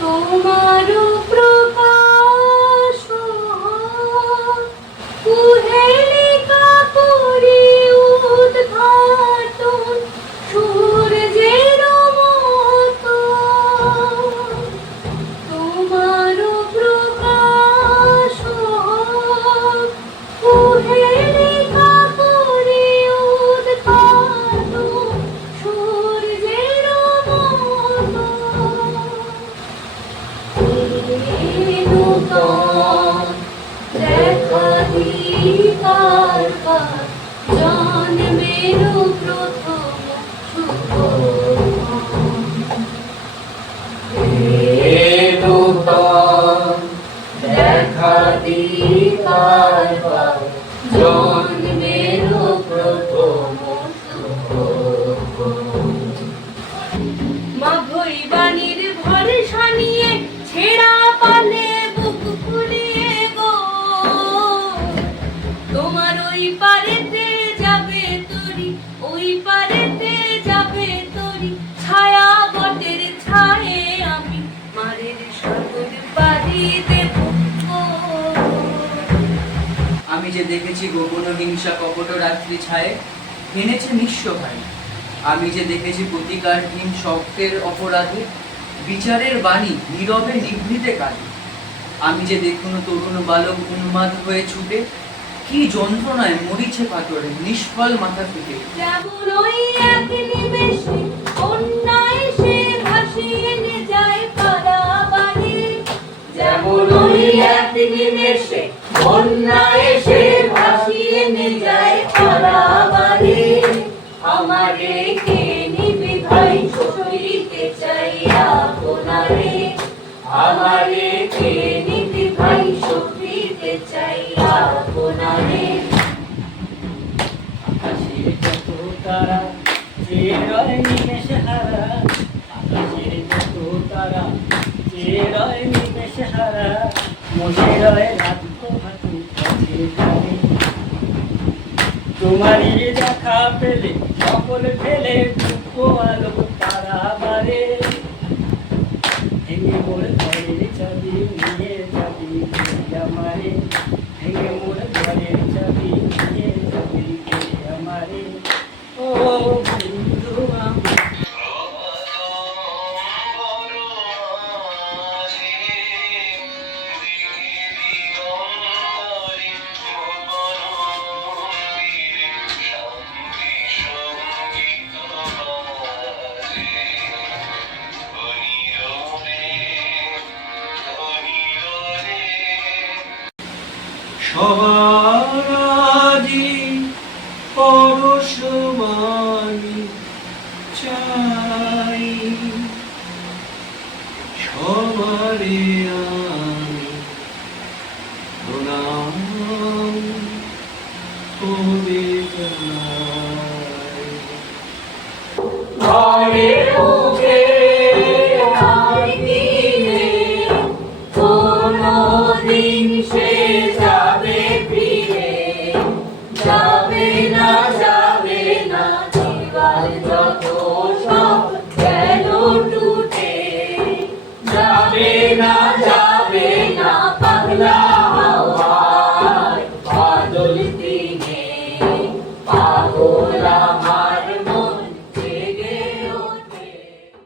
তোমারও প্রকাশ কুহেলিকা করি উদ্ঘাটন সূর্যের মতো। তোমারও প্রকাশ কুহেলিকা করি উদ্ঘাটন সূর্যের মতো। নূতন দেখা দিবার পর জন্মেরও প্রথম শুভ। নূতন দেখা দিবার পর জন্মেরও প্রথম শুভ। মাঘই বাণীর ভরসা নিয়ে ছেঁড়া পালে বুক ফুলিয়ে গো। তোমার ওই পারেতে যাবে তরি, ওই পারেতে যাবে তরি। ছায়া বটের ছায়ে আমি মারের সাগর পাড়ি দেব গো। আমি যে দেখেছি গোপন হিংসা কপট রাত্রি ছায়ে হেনেছে নিঃস্ব ভাই। আমি যে দেখেছি প্রতিকারহীন শক্তের অপরাধে বিচারের বাণী নীরবে নিভৃতে কাঁদে। আমি যে দেখুন তরুণ বালক উন্মাদ হয়ে ছুটে কি যন্ত্রণায় মরিছে পাথরে নিষ্ফল মাথা ফেটে। যেমন ওই এক নিমেষে বন্যা এসে ভাসিয়ে নিয়ে যায় পারাবারে। যেমন ওই এক নিমেষে বন্যা এসে ভাসিয়ে নিয়ে যায় পারাবারে। আমারে কে নিবে ভাই সইতে চাই আপনারে। আমারে কে নিবে ভাই সইতে চাই আপনারে। আকাশের যত তারা যে রয় নিমেষ হারা, আকাশের যত তারা যে রয় নিমেষ হারা। মনে রয় রাত ভাতু কাছে যাবে। তোমারই দেখা পেলে সকল ফেলে দুঃখ আলো তারা বারে। ভেঙে মোর ঘরের চাবি নিয়ে যাবি আমারে। ভেঙে মোর ঘরের চাবি নিয়ে যাবি আমারে। ও বন্ধু আমার সবাই